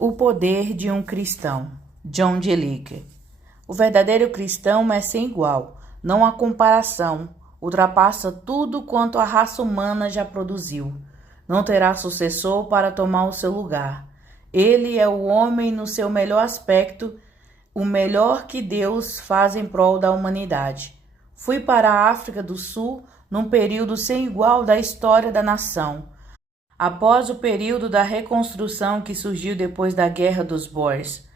O poder de um cristão. John Gillick. O verdadeiro cristão é sem igual, não há comparação, ultrapassa tudo quanto a raça humana já produziu. Não terá sucessor para tomar o seu lugar. Ele é o homem no seu melhor aspecto, o melhor que Deus faz em prol da humanidade. Fui para a África do Sul num período sem igual da história da nação. Após o período da reconstrução que surgiu depois da Guerra dos Boers.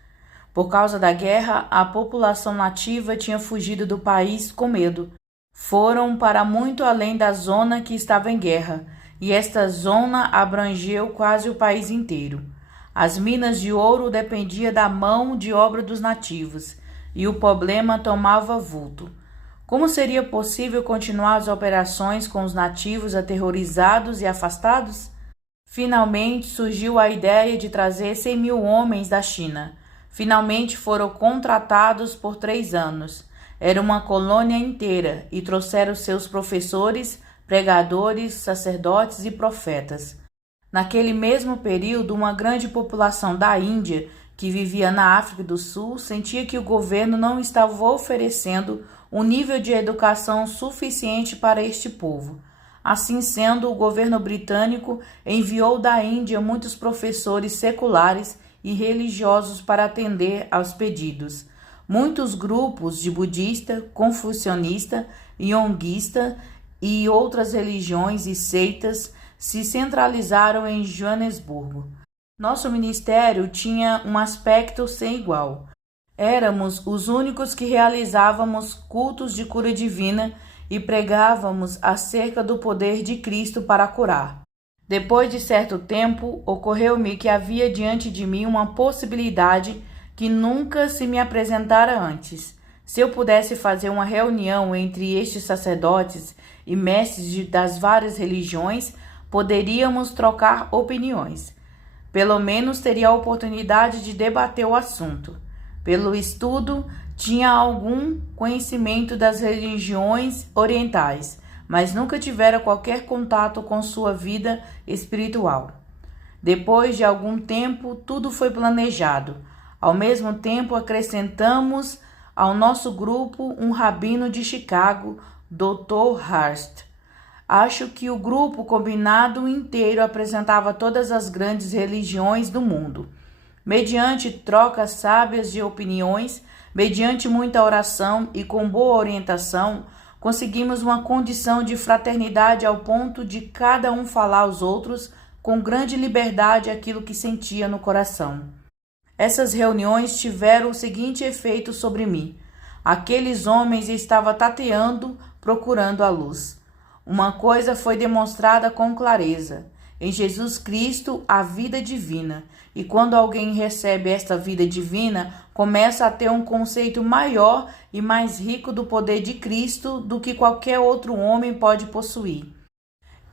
Por causa da guerra, a população nativa tinha fugido do país com medo. Foram para muito além da zona que estava em guerra, e esta zona abrangeu quase o país inteiro. As minas de ouro dependiam da mão de obra dos nativos, e o problema tomava vulto. Como seria possível continuar as operações com os nativos aterrorizados e afastados? Finalmente surgiu a ideia de trazer 100.000 homens da China. Finalmente foram contratados por 3 anos. Era uma colônia inteira e trouxeram seus professores, pregadores, sacerdotes e profetas. Naquele mesmo período, uma grande população da Índia, que vivia na África do Sul, sentia que o governo não estava oferecendo um nível de educação suficiente para este povo. Assim sendo, o governo britânico enviou da Índia muitos professores seculares e religiosos para atender aos pedidos. Muitos grupos de budista, confucionista, yonguista e outras religiões e seitas se centralizaram em Joanesburgo. Nosso ministério tinha um aspecto sem igual. Éramos os únicos que realizávamos cultos de cura divina e pregávamos acerca do poder de Cristo para curar. Depois de certo tempo, ocorreu-me que havia diante de mim uma possibilidade que nunca se me apresentara antes. Se eu pudesse fazer uma reunião entre estes sacerdotes e mestres das várias religiões, poderíamos trocar opiniões. Pelo menos teria a oportunidade de debater o assunto. Pelo estudo, tinha algum conhecimento das religiões orientais, mas nunca tivera qualquer contato com sua vida espiritual. Depois de algum tempo, tudo foi planejado. Ao mesmo tempo, acrescentamos ao nosso grupo um rabino de Chicago, Dr. Hurst. Acho que o grupo combinado inteiro apresentava todas as grandes religiões do mundo. Mediante trocas sábias de opiniões, mediante muita oração e com boa orientação, conseguimos uma condição de fraternidade ao ponto de cada um falar aos outros com grande liberdade aquilo que sentia no coração. Essas reuniões tiveram o seguinte efeito sobre mim. Aqueles homens estavam tateando, procurando a luz. Uma coisa foi demonstrada com clareza. Em Jesus Cristo, a vida divina. E quando alguém recebe esta vida divina, começa a ter um conceito maior e mais rico do poder de Cristo do que qualquer outro homem pode possuir.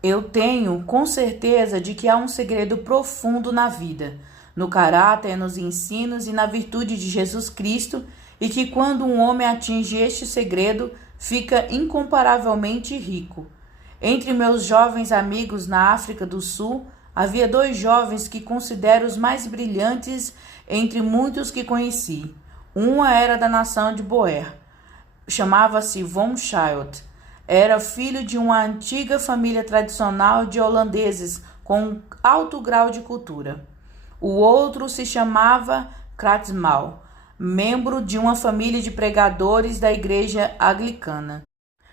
Eu tenho com certeza de que há um segredo profundo na vida, no caráter, nos ensinos e na virtude de Jesus Cristo, e que quando um homem atinge este segredo, fica incomparavelmente rico. Entre meus jovens amigos na África do Sul, havia 2 jovens que considero os mais brilhantes entre muitos que conheci. Uma era da nação de Boer, chamava-se Von Child. Era filho de uma antiga família tradicional de holandeses com alto grau de cultura. O outro se chamava Kratzmal, membro de uma família de pregadores da igreja anglicana.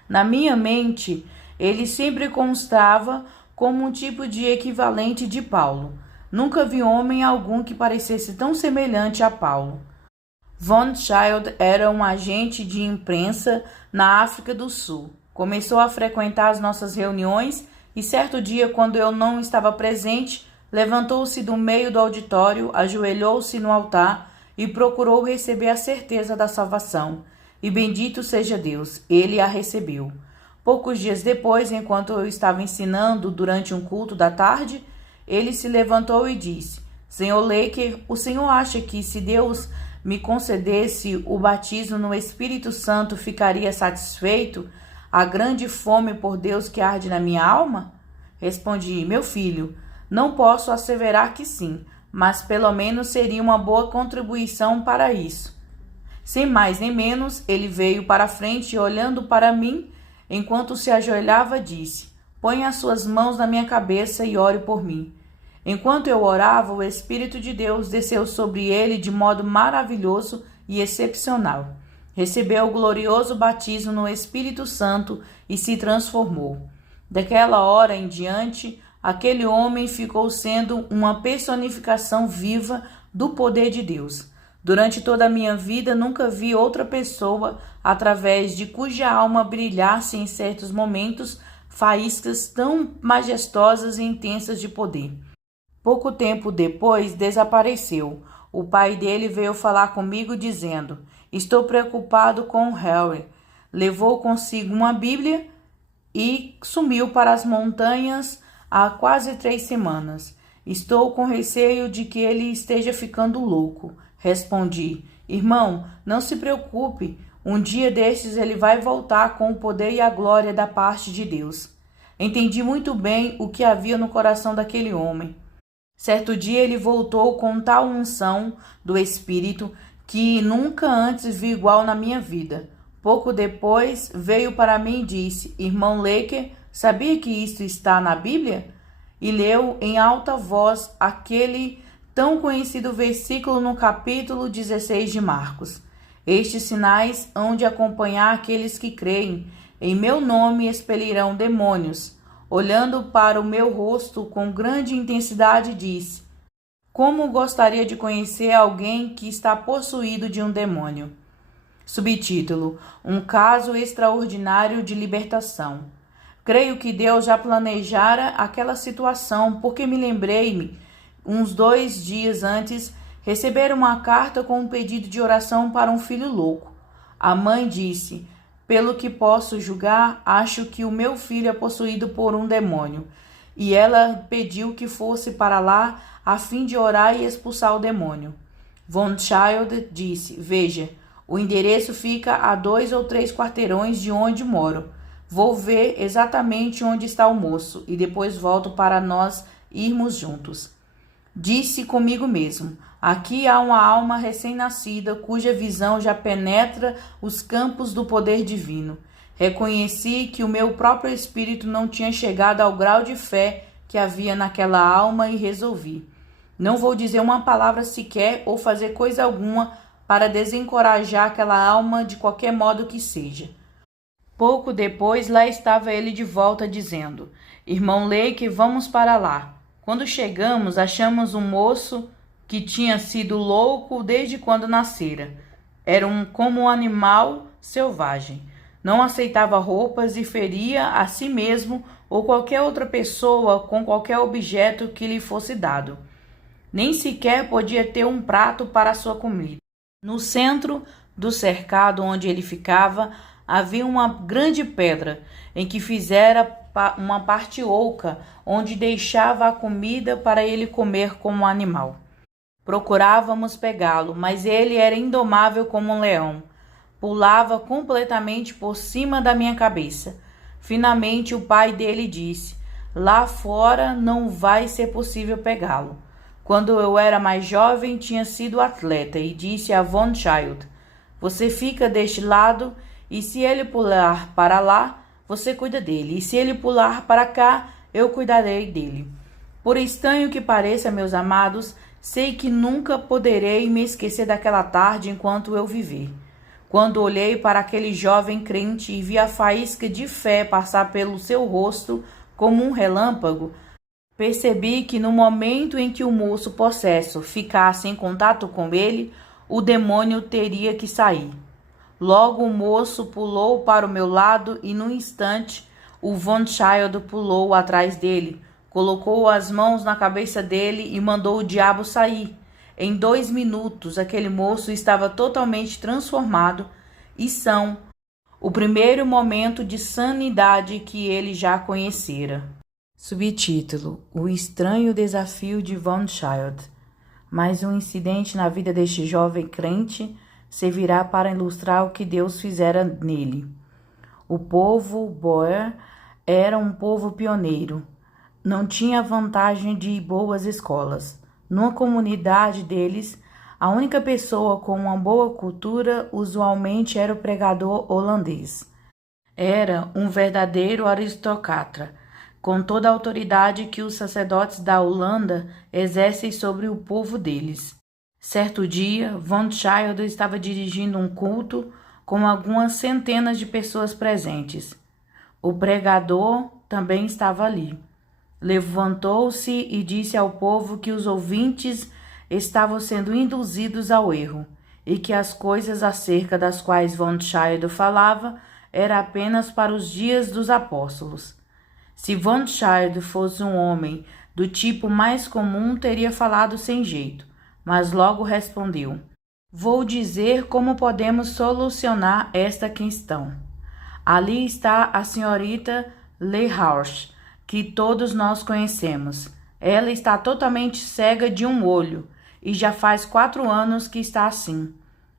Na minha mente, ele sempre constava como um tipo de equivalente de Paulo. Nunca vi homem algum que parecesse tão semelhante a Paulo. Von Child era um agente de imprensa na África do Sul. Começou a frequentar as nossas reuniões e certo dia, quando eu não estava presente, levantou-se do meio do auditório, ajoelhou-se no altar e procurou receber a certeza da salvação. E bendito seja Deus, ele a recebeu. Poucos dias depois, enquanto eu estava ensinando durante um culto da tarde, ele se levantou e disse: Senhor Laker, o senhor acha que se Deus me concedesse o batismo no Espírito Santo, ficaria satisfeito a grande fome por Deus que arde na minha alma? Respondi: meu filho, não posso asseverar que sim, mas pelo menos seria uma boa contribuição para isso. Sem mais nem menos, ele veio para a frente e, olhando para mim, enquanto se ajoelhava, disse: "Ponha as suas mãos na minha cabeça e ore por mim." Enquanto eu orava, o Espírito de Deus desceu sobre ele de modo maravilhoso e excepcional. Recebeu o glorioso batismo no Espírito Santo e se transformou. Daquela hora em diante, aquele homem ficou sendo uma personificação viva do poder de Deus. Durante toda a minha vida, nunca vi outra pessoa através de cuja alma brilhasse em certos momentos faíscas tão majestosas e intensas de poder. Pouco tempo depois, desapareceu. O pai dele veio falar comigo dizendo: "Estou preocupado com Harry." Levou consigo uma Bíblia e sumiu para as montanhas há quase 3 semanas. "Estou com receio de que ele esteja ficando louco." Respondi: "Irmão, não se preocupe. Um dia destes ele vai voltar com o poder e a glória da parte de Deus." Entendi muito bem o que havia no coração daquele homem. Certo dia ele voltou com tal unção do Espírito que nunca antes vi igual na minha vida. Pouco depois veio para mim e disse: "Irmão Laker, sabia que isto está na Bíblia?" E leu em alta voz aquele tão conhecido versículo no capítulo 16 de Marcos: "Estes sinais hão de acompanhar aqueles que creem. Em meu nome expelirão demônios." Olhando para o meu rosto com grande intensidade, disse: "Como gostaria de conhecer alguém que está possuído de um demônio." Subtítulo: Um caso extraordinário de libertação. Creio que Deus já planejara aquela situação, porque me lembrei-me, uns 2 dias antes, receber uma carta com um pedido de oração para um filho louco. A mãe disse: "Pelo que posso julgar, acho que o meu filho é possuído por um demônio." E ela pediu que fosse para lá a fim de orar e expulsar o demônio. Von Child disse: "Veja, o endereço fica a 2 ou 3 quarteirões de onde moro. Vou ver exatamente onde está o moço e depois volto para nós irmos juntos." Disse comigo mesmo: "Aqui há uma alma recém-nascida cuja visão já penetra os campos do poder divino." Reconheci que o meu próprio espírito não tinha chegado ao grau de fé que havia naquela alma e resolvi: não vou dizer uma palavra sequer ou fazer coisa alguma para desencorajar aquela alma de qualquer modo que seja. Pouco depois, lá estava ele de volta dizendo: "Irmão Lake, vamos para lá." Quando chegamos, achamos um moço que tinha sido louco desde quando nascera. Era como um animal selvagem. Não aceitava roupas e feria a si mesmo ou qualquer outra pessoa com qualquer objeto que lhe fosse dado. Nem sequer podia ter um prato para a sua comida. No centro do cercado onde ele ficava, havia uma grande pedra em que fizera uma parte oca, onde deixava a comida para ele comer como um animal. Procurávamos pegá-lo, mas ele era indomável como um leão. Pulava completamente por cima da minha cabeça. Finalmente o pai dele disse: "Lá fora não vai ser possível pegá-lo." Quando eu era mais jovem, tinha sido atleta e disse a Von Child: "Você fica deste lado e se ele pular para lá, você cuida dele, e se ele pular para cá, eu cuidarei dele." Por estranho que pareça, meus amados, sei que nunca poderei me esquecer daquela tarde enquanto eu viver. Quando olhei para aquele jovem crente e vi a faísca de fé passar pelo seu rosto como um relâmpago, percebi que no momento em que o moço possesso ficasse em contato com ele, o demônio teria que sair. Logo o moço pulou para o meu lado e, num instante, o Von Child pulou atrás dele, colocou as mãos na cabeça dele e mandou o diabo sair. Em 2 minutos, aquele moço estava totalmente transformado e são, o primeiro momento de sanidade que ele já conhecera. Subtítulo: O estranho desafio de Von Child. Mais um incidente na vida deste jovem crente servirá para ilustrar o que Deus fizera nele. O povo Boer era um povo pioneiro. Não tinha vantagem de boas escolas. Numa comunidade deles, a única pessoa com uma boa cultura usualmente era o pregador holandês. Era um verdadeiro aristocrata, com toda a autoridade que os sacerdotes da Holanda exercem sobre o povo deles. Certo dia, Van Child estava dirigindo um culto com algumas centenas de pessoas presentes. O pregador também estava ali. Levantou-se e disse ao povo que os ouvintes estavam sendo induzidos ao erro e que as coisas acerca das quais Van Child falava era apenas para os dias dos apóstolos. Se Van Child fosse um homem do tipo mais comum, teria falado sem jeito, mas logo respondeu: "Vou dizer como podemos solucionar esta questão. Ali está a senhorita Lehausch, que todos nós conhecemos. Ela está totalmente cega de um olho e já faz 4 anos que está assim.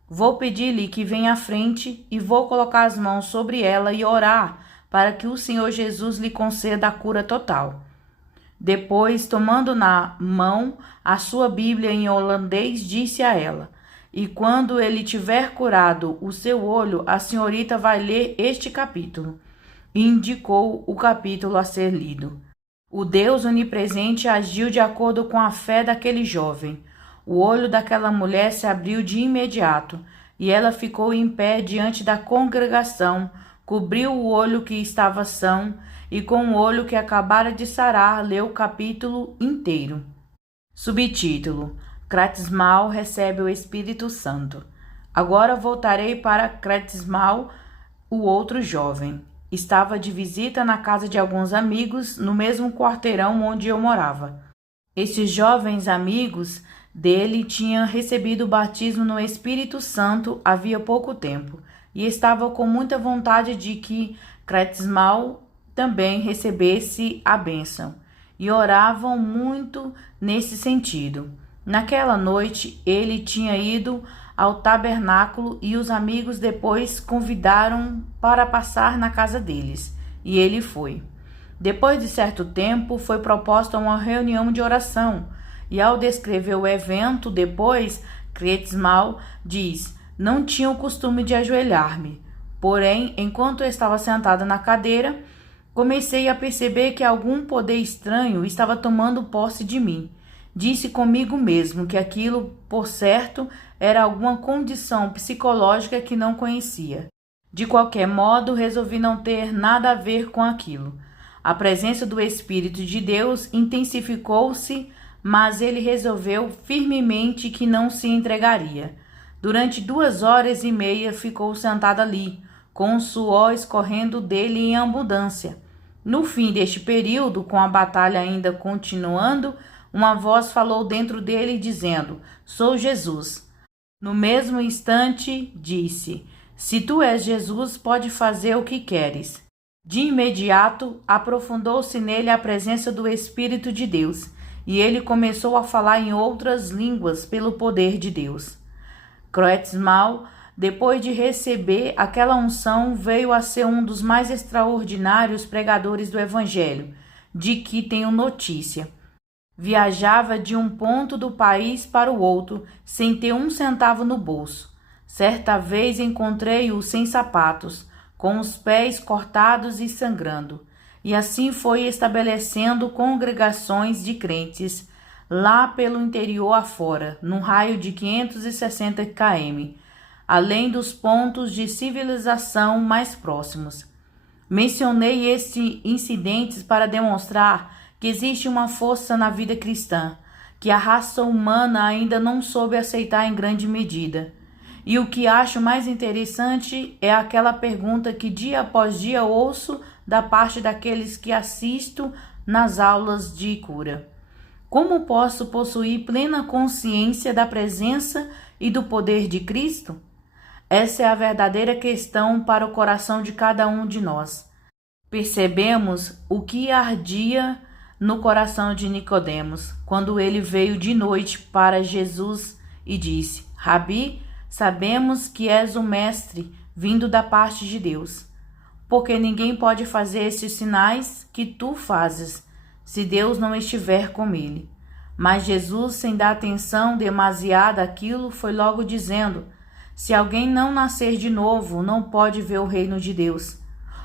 Vou pedir-lhe que venha à frente e vou colocar as mãos sobre ela e orar para que o Senhor Jesus lhe conceda a cura total." Depois, tomando na mão a sua Bíblia em holandês, disse a ela: "E quando ele tiver curado o seu olho, a senhorita vai ler este capítulo." E indicou o capítulo a ser lido. O Deus onipresente agiu de acordo com a fé daquele jovem. O olho daquela mulher se abriu de imediato, e ela ficou em pé diante da congregação, cobriu o olho que estava são, e com o olho que acabara de sarar, leu o capítulo inteiro. Subtítulo: Kratzmal recebe o Espírito Santo. Agora voltarei para Kratzmal. O outro jovem estava de visita na casa de alguns amigos, no mesmo quarteirão onde eu morava. Esses jovens amigos dele tinham recebido o batismo no Espírito Santo havia pouco tempo e estavam com muita vontade de que Kratzmal também recebesse a bênção, e oravam muito nesse sentido. Naquela noite ele tinha ido ao tabernáculo e os amigos depois convidaram para passar na casa deles, e ele foi. Depois de certo tempo foi proposta uma reunião de oração, e ao descrever o evento depois, Kratzmal diz: "Não tinha o costume de ajoelhar-me, porém, enquanto eu estava sentada na cadeira, comecei a perceber que algum poder estranho estava tomando posse de mim. Disse comigo mesmo que aquilo, por certo, era alguma condição psicológica que não conhecia. De qualquer modo, resolvi não ter nada a ver com aquilo. A presença do Espírito de Deus intensificou-se, mas ele resolveu firmemente que não se entregaria. Durante 2 horas e meia ficou sentado ali, com o suor escorrendo dele em abundância. No fim deste período, com a batalha ainda continuando, uma voz falou dentro dele, dizendo: "Sou Jesus." No mesmo instante, disse: "Se tu és Jesus, pode fazer o que queres." De imediato, aprofundou-se nele a presença do Espírito de Deus, e ele começou a falar em outras línguas pelo poder de Deus. Kratzmal, depois de receber aquela unção, veio a ser um dos mais extraordinários pregadores do Evangelho, de que tenho notícia. Viajava de um ponto do país para o outro, sem ter um centavo no bolso. Certa vez encontrei-o sem sapatos, com os pés cortados e sangrando, e assim foi estabelecendo congregações de crentes, lá pelo interior afora, num raio de 560 km, além dos pontos de civilização mais próximos. Mencionei estes incidentes para demonstrar que existe uma força na vida cristã, que a raça humana ainda não soube aceitar em grande medida. E o que acho mais interessante é aquela pergunta que dia após dia ouço da parte daqueles que assisto nas aulas de cura: como posso possuir plena consciência da presença e do poder de Cristo? Essa é a verdadeira questão para o coração de cada um de nós. Percebemos o que ardia no coração de Nicodemos, quando ele veio de noite para Jesus e disse: "Rabi, sabemos que és o mestre vindo da parte de Deus, porque ninguém pode fazer esses sinais que tu fazes, se Deus não estiver com ele." Mas Jesus, sem dar atenção demasiada àquilo, foi logo dizendo: se alguém não nascer de novo, não pode ver o reino de Deus.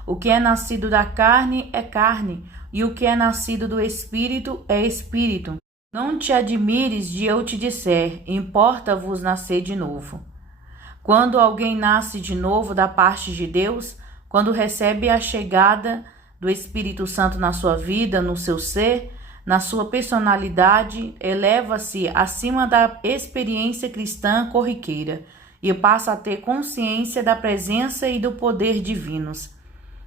O que é nascido da carne é carne, e o que é nascido do Espírito é Espírito. Não te admires de eu te disser: importa-vos nascer de novo. Quando alguém nasce de novo da parte de Deus, quando recebe a chegada do Espírito Santo na sua vida, no seu ser, na sua personalidade, eleva-se acima da experiência cristã corriqueira e passa a ter consciência da presença e do poder divinos.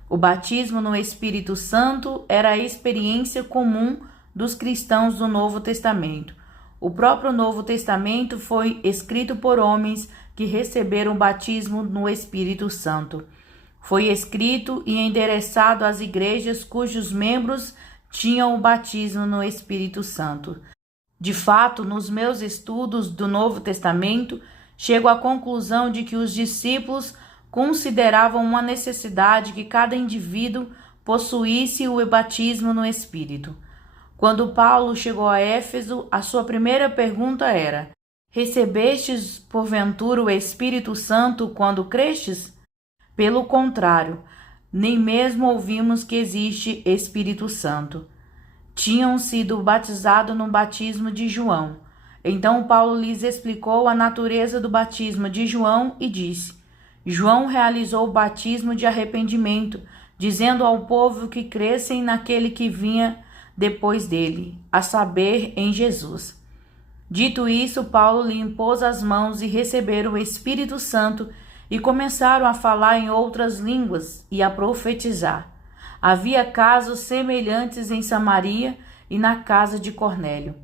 O batismo no Espírito Santo era a experiência comum dos cristãos do Novo Testamento. O próprio Novo Testamento foi escrito por homens que receberam o batismo no Espírito Santo. Foi escrito e endereçado às igrejas cujos membros tinham o batismo no Espírito Santo. De fato, nos meus estudos do Novo Testamento, chego à conclusão de que os discípulos consideravam uma necessidade que cada indivíduo possuísse o batismo no Espírito. Quando Paulo chegou a Éfeso, a sua primeira pergunta era: recebestes porventura o Espírito Santo quando crestes? Pelo contrário, nem mesmo ouvimos que existe Espírito Santo. Tinham sido batizados no batismo de João. Então Paulo lhes explicou a natureza do batismo de João e disse: João realizou o batismo de arrependimento, dizendo ao povo que crescem naquele que vinha depois dele, a saber, em Jesus. Dito isso, Paulo lhe impôs as mãos e receberam o Espírito Santo e começaram a falar em outras línguas e a profetizar. Havia casos semelhantes em Samaria e na casa de Cornélio.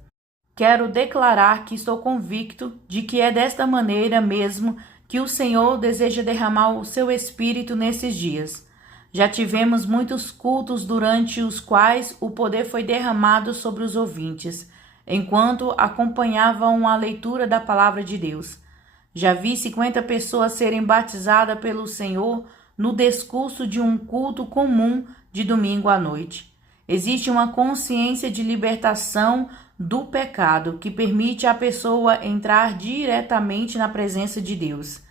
Quero declarar que estou convicto de que é desta maneira mesmo que o Senhor deseja derramar o seu Espírito nesses dias. Já tivemos muitos cultos durante os quais o poder foi derramado sobre os ouvintes, enquanto acompanhavam a leitura da palavra de Deus. Já vi 50 pessoas serem batizadas pelo Senhor no discurso de um culto comum de domingo à noite. Existe uma consciência de libertação do pecado que permite à pessoa entrar diretamente na presença de Deus.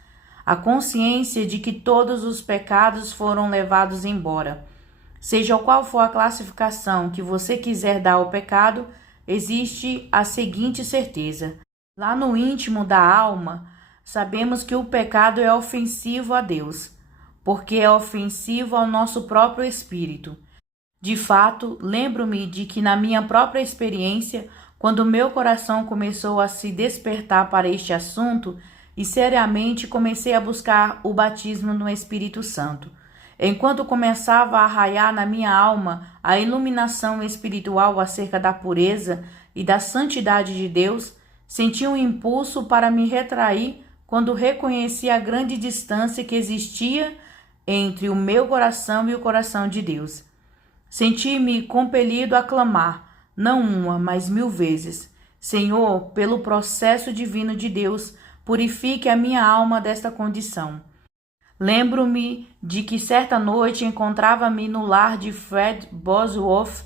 A consciência de que todos os pecados foram levados embora. Seja qual for a classificação que você quiser dar ao pecado, existe a seguinte certeza: lá no íntimo da alma, sabemos que o pecado é ofensivo a Deus, porque é ofensivo ao nosso próprio espírito. De fato, lembro-me de que na minha própria experiência, quando meu coração começou a se despertar para este assunto, e seriamente comecei a buscar o batismo no Espírito Santo. Enquanto começava a raiar na minha alma a iluminação espiritual acerca da pureza e da santidade de Deus, senti um impulso para me retrair quando reconheci a grande distância que existia entre o meu coração e o coração de Deus. Senti-me compelido a clamar, não uma, mas 1000 vezes: Senhor, pelo processo divino de Deus, purifique a minha alma desta condição. Lembro-me de que certa noite encontrava-me no lar de Fred Bosworth,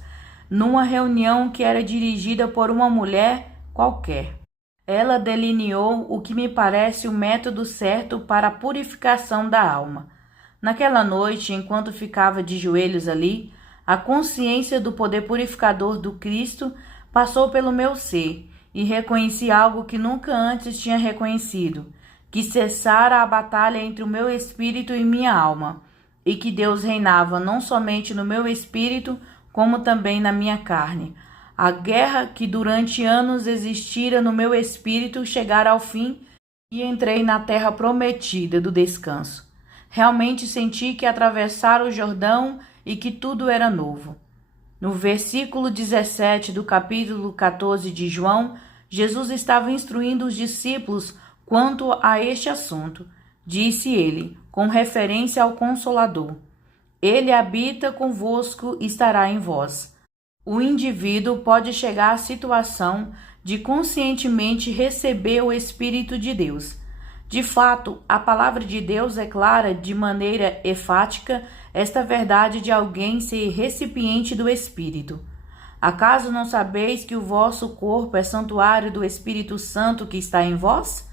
numa reunião que era dirigida por uma mulher qualquer. Ela delineou o que me parece o método certo para a purificação da alma. Naquela noite, enquanto ficava de joelhos ali, a consciência do poder purificador do Cristo passou pelo meu ser e reconheci algo que nunca antes tinha reconhecido: que cessara a batalha entre o meu espírito e minha alma, e que Deus reinava não somente no meu espírito, como também na minha carne. A guerra que durante anos existira no meu espírito chegara ao fim e entrei na terra prometida do descanso. Realmente senti que atravessara o Jordão e que tudo era novo. No versículo 17 do capítulo 14 de João, Jesus estava instruindo os discípulos quanto a este assunto. Disse ele, com referência ao Consolador: Ele habita convosco e estará em vós. O indivíduo pode chegar à situação de conscientemente receber o Espírito de Deus. De fato, a palavra de Deus é clara de maneira enfática esta verdade de alguém ser recipiente do Espírito. Acaso não sabeis que o vosso corpo é santuário do Espírito Santo que está em vós?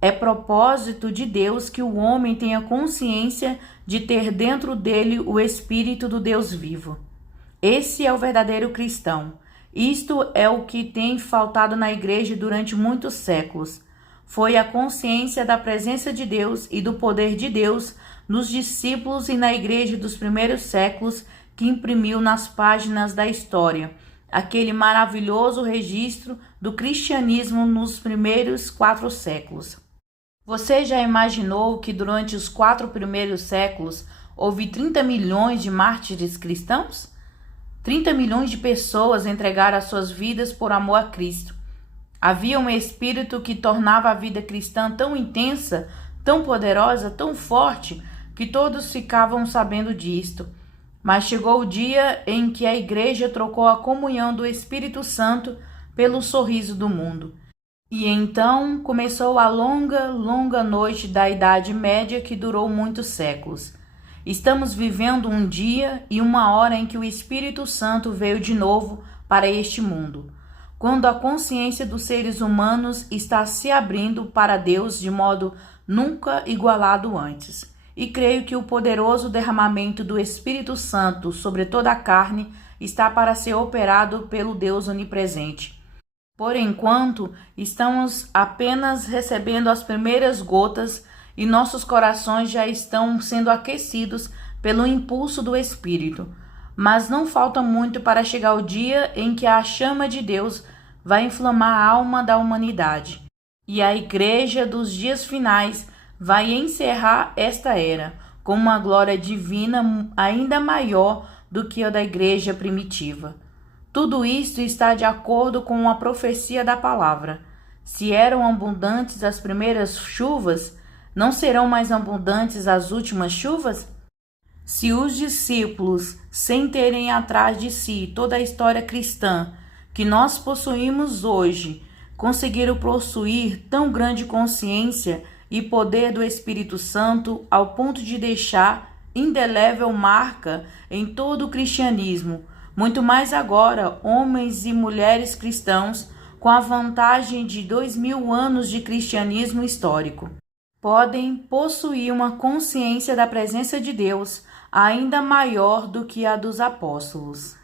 É propósito de Deus que o homem tenha consciência de ter dentro dele o Espírito do Deus vivo. Esse é o verdadeiro cristão. Isto é o que tem faltado na igreja durante muitos séculos. Foi a consciência da presença de Deus e do poder de Deus nos discípulos e na igreja dos primeiros séculos que imprimiu nas páginas da história aquele maravilhoso registro do cristianismo nos primeiros 4 séculos. Você já imaginou que durante os 4 primeiros séculos houve 30 milhões de mártires cristãos? 30 milhões de pessoas entregaram as suas vidas por amor a Cristo. Havia um espírito que tornava a vida cristã tão intensa, tão poderosa, tão forte, que todos ficavam sabendo disto. Mas chegou o dia em que a igreja trocou a comunhão do Espírito Santo pelo sorriso do mundo. E então começou a longa, longa noite da Idade Média que durou muitos séculos. Estamos vivendo um dia e uma hora em que o Espírito Santo veio de novo para este mundo, quando a consciência dos seres humanos está se abrindo para Deus de modo nunca igualado antes. E creio que o poderoso derramamento do Espírito Santo sobre toda a carne está para ser operado pelo Deus onipresente. Por enquanto, estamos apenas recebendo as primeiras gotas e nossos corações já estão sendo aquecidos pelo impulso do Espírito. Mas não falta muito para chegar o dia em que a chama de Deus vai inflamar a alma da humanidade. E a igreja dos dias finais vai encerrar esta era com uma glória divina ainda maior do que a da igreja primitiva. Tudo isto está de acordo com a profecia da palavra. Se eram abundantes as primeiras chuvas, não serão mais abundantes as últimas chuvas? Se os discípulos, sem terem atrás de si toda a história cristã que nós possuímos hoje, conseguiram possuir tão grande consciência e poder do Espírito Santo ao ponto de deixar indelével marca em todo o cristianismo, muito mais agora homens e mulheres cristãos com a vantagem de 2000 anos de cristianismo histórico podem possuir uma consciência da presença de Deus ainda maior do que a dos apóstolos.